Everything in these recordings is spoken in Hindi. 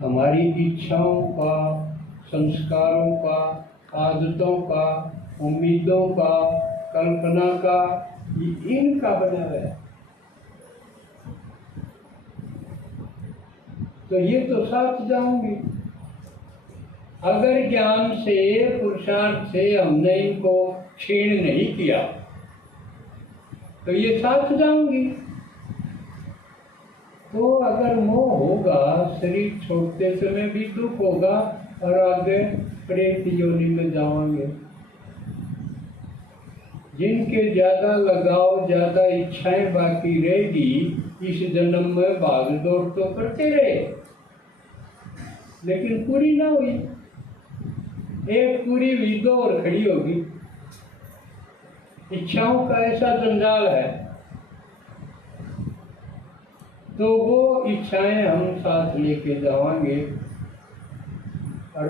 हमारी इच्छाओं का, संस्कारों का, आदतों का, उम्मीदों का, कल्पना का, ये इनका बना हुआ है। तो ये तो साथ जाऊंगी। अगर ज्ञान से, पुरुषार्थ से हमने इनको क्षीण नहीं किया तो ये साथ जाऊंगी। तो अगर मोह होगा, शरीर छोड़ते समय भी दुख होगा और आगे प्रेत योनि में जाओगे। जिनके ज्यादा लगाव, ज्यादा इच्छाएं बाकी रहेगी, इस जन्म में भाग दौड़ तो करते रहे लेकिन पूरी ना हुई। एक पूरी हुई, दो और खड़ी होगी। इच्छाओं का ऐसा जंजाल है, तो वो इच्छाएं हम साथ लेके जाएंगे और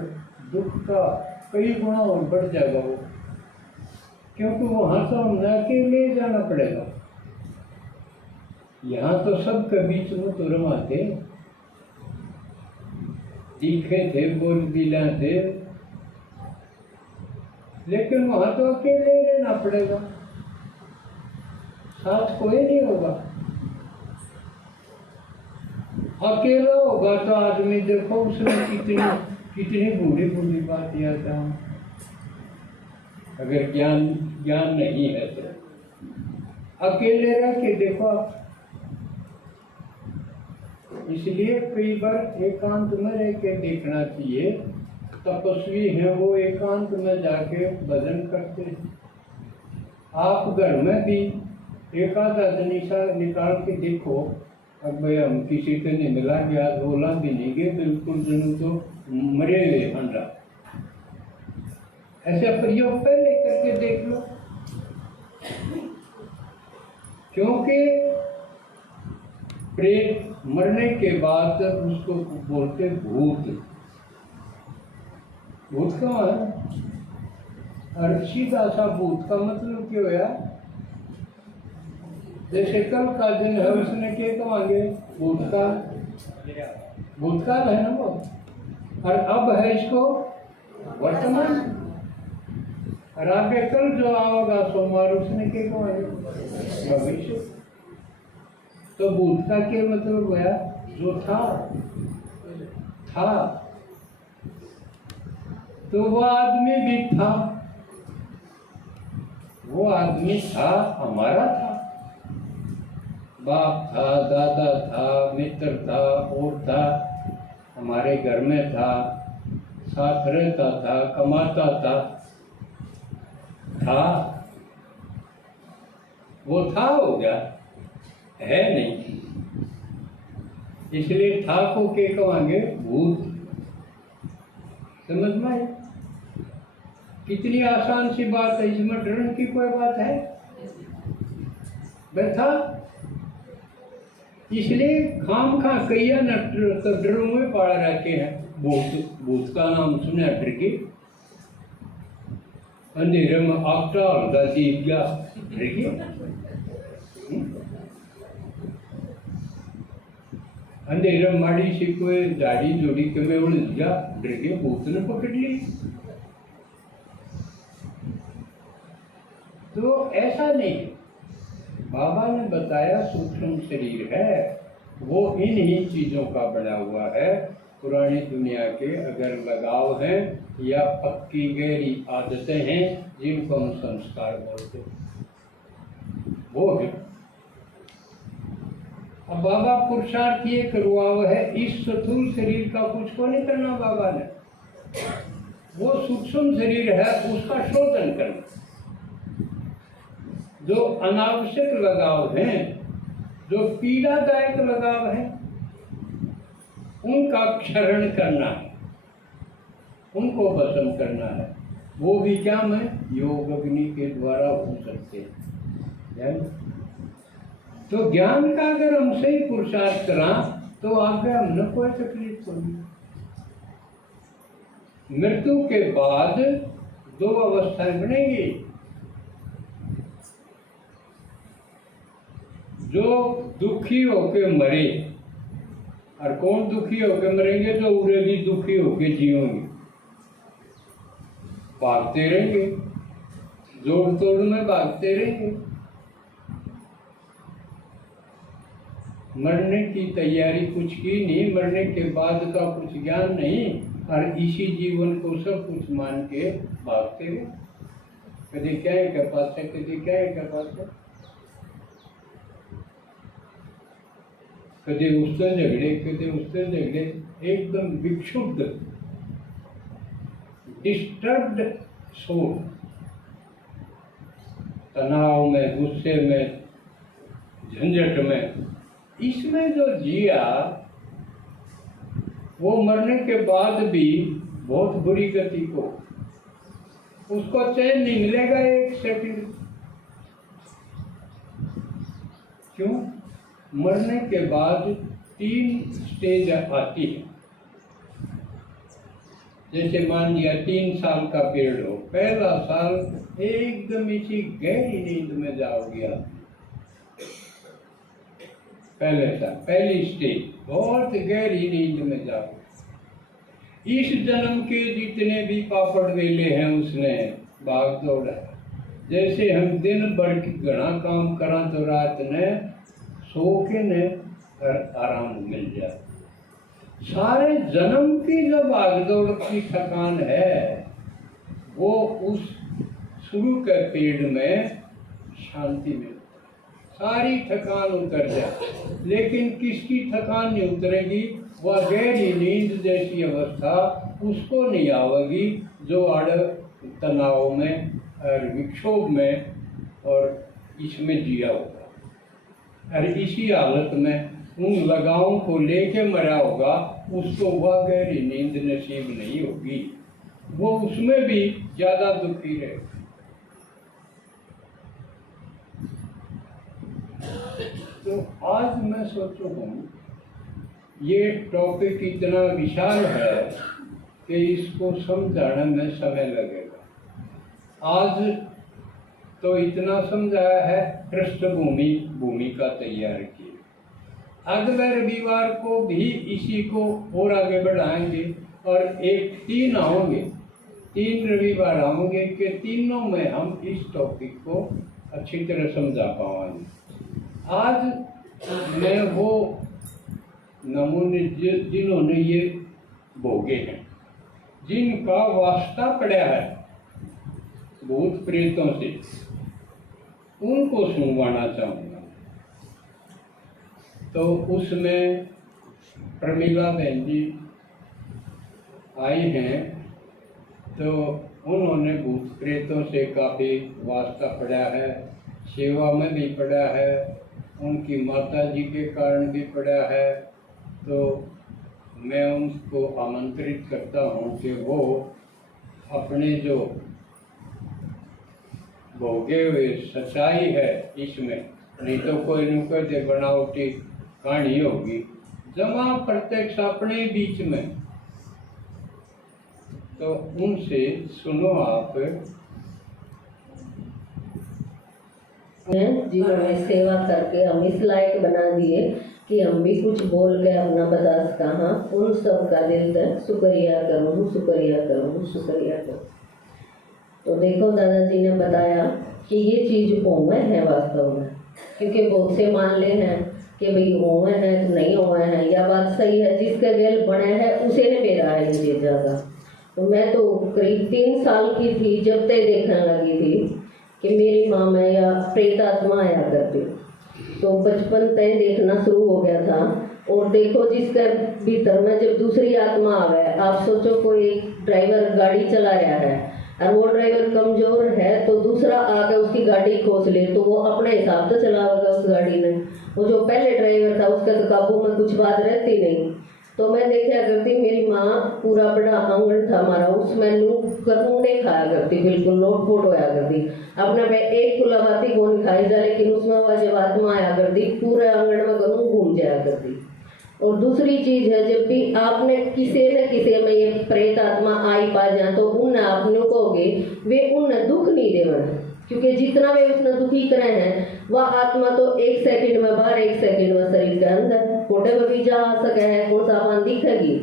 दुख का कई गुना और बढ़ जाएगा वो, क्योंकि वहां तो हम अकेले जाना पड़ेगा। यहाँ तो सबके बीच में तो रमाते, दिखे थे, बोल बिला थे, लेकिन वहां तो अकेले रहना पड़ेगा, साथ कोई नहीं होगा। अकेला होगा तो आदमी देखो उसमें कितनी बूढ़ी बूढ़ी बात याद है। अगर ज्ञान नहीं है तो अकेले रह के देखो आप। इसलिए कई बार एकांत में रह के देखना चाहिए। तपस्वी है वो एकांत में जाके भजन करते हैं। आप घर में भी एक आधा निशा निकाल के देखो। अब भाई हम किसी से नहीं मिला, आज बोला भी नहीं गए, बिल्कुल जनू तो मरे हुए अंडा। ऐसा प्रयोग पहले करके देख लो, क्योंकि प्रेत मरने के बाद उसको बोलते भूत। भूत कहाँ है? और सीधा सा भूत का मतलब क्यों है? जैसे कल का दिन है, उसने क्या कहेंगे? भूतकाल। भूतकाल है ना वो, और अब है इसको वर्तमान। और आगे कल जो आओगा सोमवार, उसने क्या कहेंगे? भविष्य। तो भूत का क्या मतलब हुआ? जो था। तो वो आदमी भी था, वो आदमी था, हमारा था, बाप था, दादा था, मित्र था, और था, हमारे घर में था, साथ रहता था, कमाता था। वो था हो गया, है नहीं। इसलिए था को के कहेंगे भूत। समझ में आई? कितनी आसान सी बात है, इसमें डरने की कोई बात है? बैठा इसलिए खाम खा कई न डरों में पाड़ रखे हैं। भूत का नाम सुना डर के, अंधेरे में आगता हल्का दीप गया डर के। अंधेरे माड़ी से कोई दाढ़ी जोड़ी के में उड़ गया डर के, भूत ने पकड़ ली। तो ऐसा नहीं, बाबा ने बताया सूक्ष्म शरीर है, वो इन ही चीजों का बना हुआ है। पुरानी दुनिया के अगर लगाव है या पक्की गहरी आदतें हैं जिनको हम संस्कार बोलते वो है। अब बाबा पुरुषार्थ ये करवाव है, इस स्थूल शरीर का कुछ को नहीं करना बाबा ने, वो सूक्ष्म शरीर है उसका शोधन करना। जो अनावश्यक लगाव हैं, जो पीड़ादायक लगाव है, उनका क्षरण करना है, उनको भस्म करना है। वो भी क्या में योग अग्नि के द्वारा हो सकते हैं। तो ज्ञान का अगर हम सही पुरुषार्थ करा तो आगे हमने कोई तकलीफ होगी। मृत्यु के बाद दो अवस्थाएं बनेंगी। जो दुखी होके मरे कौन दुखी होकर मरेंगे? तो उरे भी दुखी होकर जियोगे, भागते रहेंगे, जोड़ तोड़ में भागते रहेंगे। मरने की तैयारी कुछ की नहीं, मरने के बाद का कुछ ज्ञान नहीं, और इसी जीवन को सब कुछ मान के भागते रहे। कभी क्या है के पास है, कभी क्या है के पास है, कभी उससे झगड़े, कभी उससे झगड़े, एकदम विक्षुब्ध, डिस्टर्ब्ड सोल, तनाव में, गुस्से में, झंझट में। इसमें जो जिया वो मरने के बाद भी बहुत बुरी गति को, उसको चैन नहीं मिलेगा एक सेकंड। क्यों? मरने के बाद 3 स्टेज आती है। जैसे मान लिया 3 साल का पीरियड हो, पहला साल एकदम इसी गहरी नींद में जाओगे आप। पहली स्टेज बहुत गहरी नींद में जाओ। इस जन्म के जितने भी पापड़ वेले हैं उसने भाग दौड़ा। जैसे हम दिन भर घना काम करा तो रात ने सो के ने आराम मिल जाए। सारे जन्म की जो भाग दौड़ की थकान है वो उस शुरू के पीरियड में शांति में सारी थकान उतर जाए। लेकिन किसकी थकान नहीं उतरेगी? वह गहरी नींद जैसी अवस्था उसको नहीं आवेगी जो अड़ तनाव में और विक्षोभ में और इसमें जिया होगा। और इसी हालत में उन लगावों को लेके मरा होगा, उसको वह गहरी नींद नसीब नहीं होगी, वो उसमें भी ज्यादा दुखी रहेगा। तो आज मैं सोचू हूँ ये टॉपिक इतना विशाल है कि इसको समझाने में समय लगेगा। आज तो इतना समझाया है, पृष्ठभूमि भूमिका तैयार की। अगले रविवार को भी इसी को और आगे बढ़ाएंगे और 3 आओगे, 3 रविवार आओगे कि तीनों में हम इस टॉपिक को अच्छी तरह समझा पाएंगे। आज मैं वो नमूने जिन्होंने ये भोगे हैं, जिनका वास्ता पड़ा है भूत प्रेतों से, उनको सुनवाना चाहूँगा। तो उसमें प्रमिला बहन जी आई हैं, तो उन्होंने भूत प्रेतों से काफ़ी वास्ता पड़ा है, सेवा में भी पड़ा है, उनकी माता जी के कारण भी पड़ा है। तो मैं उनको आमंत्रित करता हूँ कि वो अपने जो भोगे हुए सच्चाई है इसमें, नहीं तो कोई न कोई दे बनावटी कहानी होगी, जमा प्रत्यक्ष अपने बीच में। तो उनसे सुनो आप। जिन्होंने सेवा करके हम इस लायक बना दिए कि हम भी कुछ बोल के अपना बता सका। हाँ, उन सब का दिल से शुक्रिया करूँ, शुक्रिया करूँ, शुक्रिया करूँ। तो देखो दादाजी ने बताया कि ये चीज़ ओम है वास्तव में, क्योंकि बहुत से मान ले हैं कि भाई ओम है तो नहीं ओम है, या बात सही है, जिसका दिल बने है उसे ने मेरा है ये ज़्यादा। तो मैं तो करीब 3 साल की थी जब तक देखने लगी थी कि मेरी माँ में या प्रेत आत्मा आया करती। तो बचपन तय देखना शुरू हो गया था। और देखो जिसके भीतर में जब दूसरी आत्मा आवे, आप सोचो कोई ड्राइवर गाड़ी चला रहा है और वो ड्राइवर कमजोर है तो दूसरा आके उसकी गाड़ी खोस ले, तो वो अपने हिसाब से चलावेगा उस गाड़ी में। वो जो पहले ड्राइवर था उसके तो काबू में कुछ बात रहती नहीं। तो मैं देखा करती, मेरी माँ पूरा बड़ा आंगन था हमारा, उसमें करूंडे खाया करती, बिल्कुल नोट फोट होया करती। अपने पे एक कुलाबाती को नहीं खाई जा, लेकिन उसमें वह जब आत्मा आया करती पूरे आंगन में करूँ घूम जाया करती। और दूसरी चीज है, जब भी आपने किसी न किसी में ये प्रेत आत्मा आई पा जाए तो उन्हें आपने कहोगे वे उन्हें दुख नहीं देना, क्योंकि जितना वे उसने दुखी करे हैं वह आत्मा तो 1 सेकंड में बाहर, 1 सेकंड में शरीर के अंदर। फोटे में भी जा सके है, कौन सा पान दिखेगी।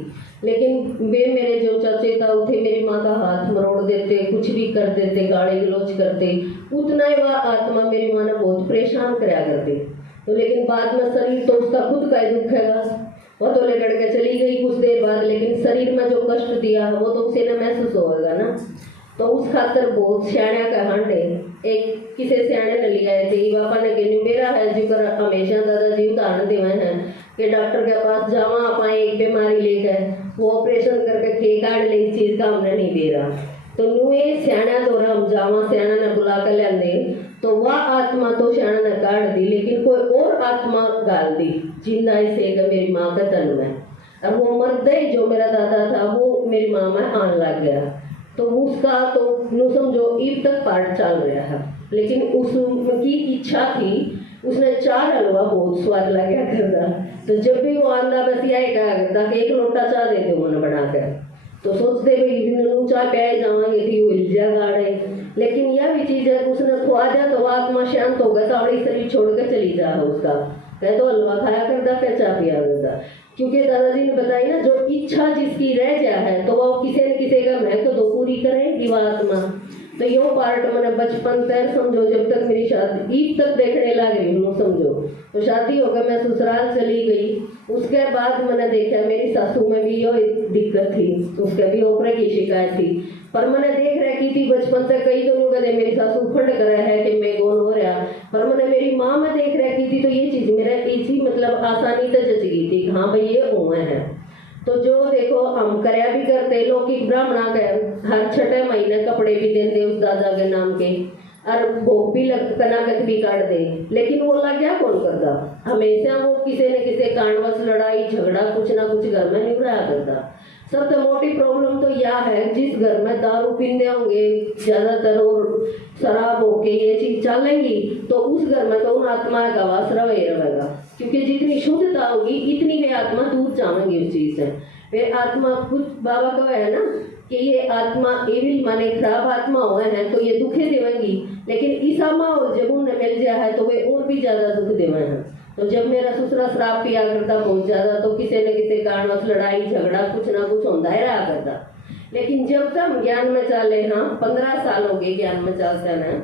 लेकिन वे मेरे जो चचे ताऊ थे मेरी माँ का हाथ मरोड़ देते, कुछ भी कर देते, गाली गलौज करते, उतना ही वह आत्मा मेरी माँ ने बहुत परेशान कराया करती। तो लेकिन बाद में शरीर तो उसका खुद का ही दुख है, वो तो लेकर के चली गई कुछ देर बाद, लेकिन शरीर में जो कष्ट दिया वो तो उसे न महसूस होगा ना। तो उस खातर बहुत सियाणा का हंड है। एक किसी सियाणे ने लिया है थी बापा ने कहनी मेरा है जिक्र हमेशा दादाजी उदाहरण देवे हैं कि डॉक्टर के पास जावा आप एक बीमारी लेकर वो ऑपरेशन करके खे काट ले, इस चीज का हमने नहीं दे रहा। तो नुए सियाणा द्वारा हम जावा सियाणा ने बुला कर लेंदे तो वह आत्मा तो सियाणा ने काट दी, लेकिन कोई और आत्मा गाल दी जिंदा से मेरी माँ का तन में। अब वो मर्द जो मेरा दादा था वो मेरी माँ में आने लग गया। तो उसका तो नु समझो ईब तक पार्ट चल रहा है, लेकिन उसकी इच्छा थी, उसने 4 हलवा बहुत स्वाद लगा करता। तो जब भी वो आंदा बस यही कहा करता कि एक लोटा चाय दे दो मैंने बना कर। तो सोचते भाई चाय प्याए जावांगे थी वो हिलजा गाड़े। लेकिन यह भी चीज है उसने खुआ दिया तो आत्मा शांत हो गया, तो अपनी शरीर छोड़ कर चली जा उसका कह तो हलवा खाया करता क्या चाय पिया करता। क्योंकि दादाजी ने बताई ना जो इच्छा जिसकी रह जा है तो वो किसी न किसी का महत्व तो पूरी करेगी वह आत्मा। तो यो पार्ट मैंने बचपन तक समझो जब तक मेरी शादी ईद तक देखने लगी हूँ समझो। तो शादी होकर मैं ससुराल चली गई, उसके बाद मैंने देखा मेरी सासू में भी यो दिक्कत थी, उसके भी ओपरे की शिकायत थी। पर मैंने देख रखी थी बचपन तक कई दोनों कदे मेरी सासू फंड कर है कि मैं कौन हो रहा, पर मैंने मेरी माँ में देख रखी थी। तो ये चीज मेरा इसी मतलब आसानी से जच गई थी, हाँ भाई ये हुए हैं। तो जो देखो हम करया भी करते लौकिक ब्राह्मणा के हर 6 महीने कपड़े भी देते उस दादा के नाम के, और भोग भी कनाकत भी काट दे, लेकिन वो ला क्या कौन करता। हमेशा वो किसी न किसी कारणवश लड़ाई झगड़ा कुछ ना कुछ घर में नहीं रहा करता। सबसे मोटी प्रॉब्लम तो यह है जिस घर में दारू पीने होंगे ज्यादातर और शराब होके ये चीज चलेंगी तो उस घर में तो उन आत्मा का वास रहेगा, क्योंकि जितनी शुद्धता होगी इतनी वे आत्मा दूर जाएंगी उस चीज से। वे आत्मा कुछ बाबा का है ना कि ये आत्मा एविल माने खराब आत्मा हुए हैं तो ये दुखे देवेंगी, लेकिन ईसा माहौल जब उन्हें मिल जाए है तो वे और भी ज्यादा दुख देवे हैं। तो जब मेरा ससुरा शराब पिया करता बहुत ज्यादा तो किसी न किसी कारणवश लड़ाई झगड़ा कुछ ना कुछ होता ही रहा करता। लेकिन जब तक हम ज्ञान में चले, हाँ 15 साल हो गए ज्ञान में चलते हैं,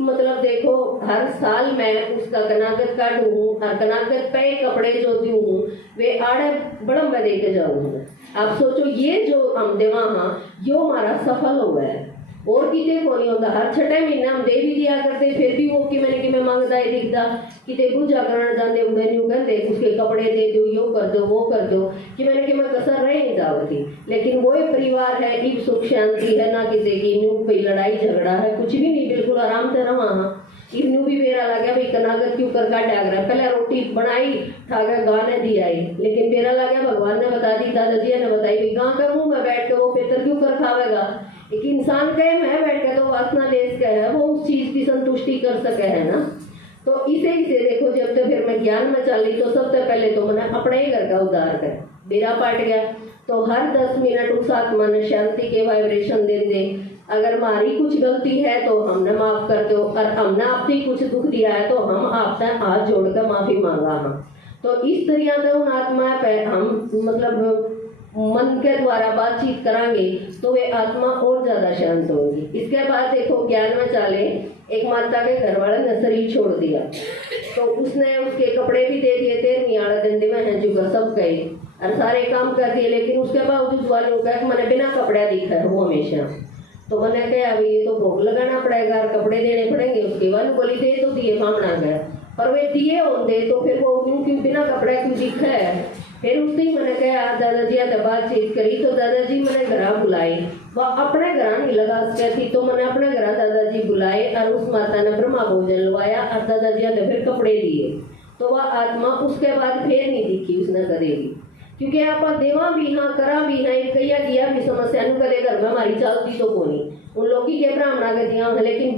मतलब देखो हर साल मैं उसका कनाकत काटू हूँ और कनाकत पे कपड़े जो दू हूँ वे आड़े बड़म में देके जाऊँ। आप सोचो ये जो हम देवा हाँ यो हमारा सफल हुआ है और किते को नहीं होता। हर 6 महीने हम दे भी दिया करते, फिर भी वो कि मैंने मांगता है दिखता कि पूजा करना जाते उड़े न्यू कहते उसके कपड़े दे दो यो कर दो वो कर दो कि मैं कसर रह नहीं जावती। लेकिन वही परिवार है एक सुख शांति है ना किसी की न्यू कोई लड़ाई झगड़ा है कुछ भी नहीं, बिल्कुल आराम से रहा। हाँ इन्नू भी मेरा लगा भाई कनागत क्यों कर काट रहा, पहले रोटी बनाई ठाकर गाने दी आई, लेकिन मेरा लगा भगवान ने बता दी दादाजी ने बताई भाई गाँ का मुँह में बैठ के वो पेतर क्यों कर खावेगा। एक इंसान कहे मैं बैठ के तो वासना लेस का है वो उस चीज की संतुष्टि कर सके है ना। तो इसे देखो जब तक फिर मैं ज्ञान में चली तो सबसे पहले तो मैंने अपने ही घर का उद्धार कर बेरा पाट गया। तो हर 10 मिनट उस आत्मा ने शांति के वाइब्रेशन दे अगर हमारी कुछ गलती है तो हमने माफ कर दो, और हमने आपसे कुछ दुख दिया है तो हम आपसे हाथ जोड़कर माफी मांगा हम। तो इस तरह से उन आत्मा पे हम मतलब मन के द्वारा बातचीत करांगे तो वे आत्मा और ज्यादा शांत होगी। इसके बाद देखो ज्ञान में चाले एक माता के घर वाले ने शरीर छोड़ दिया तो उसने उसके कपड़े भी दे दिए 13 दिन दिवे हैं जो सब गए और सारे काम कर दिए, लेकिन उसके बावजूद वालों का मैंने बिना कपड़ा दिखा है वो हमेशा। तो मैंने कहा अभी ये तो भोग लगाना पड़ेगा और कपड़े देने पड़ेंगे। उसके वालों बोली दे तो दिए मामना गए पर वे दिए होंगे तो फिर वो क्यों बिना कपड़ा क्यों दिखा है। फिर उससे ही मैंने कहा दादाजी से बातचीत करी तो दादाजी मैंने घर बुलाए, वह अपने घर नहीं लगा सके थी तो मैंने अपने घर दादाजी बुलाए और उस माता ने ब्रह्मा भोजन लवाया और दादाजी ने फिर कपड़े दिए। तो वह आत्मा उसके बाद फिर नहीं दिखी उसने करेगी, क्योंकि आप देवा भी हाँ करा भी हाँ कहिया किया भी समस्या कदे घर में हमारी चलती तो को नहीं उन लोग के ब्राह्मणा के दिया, लेकिन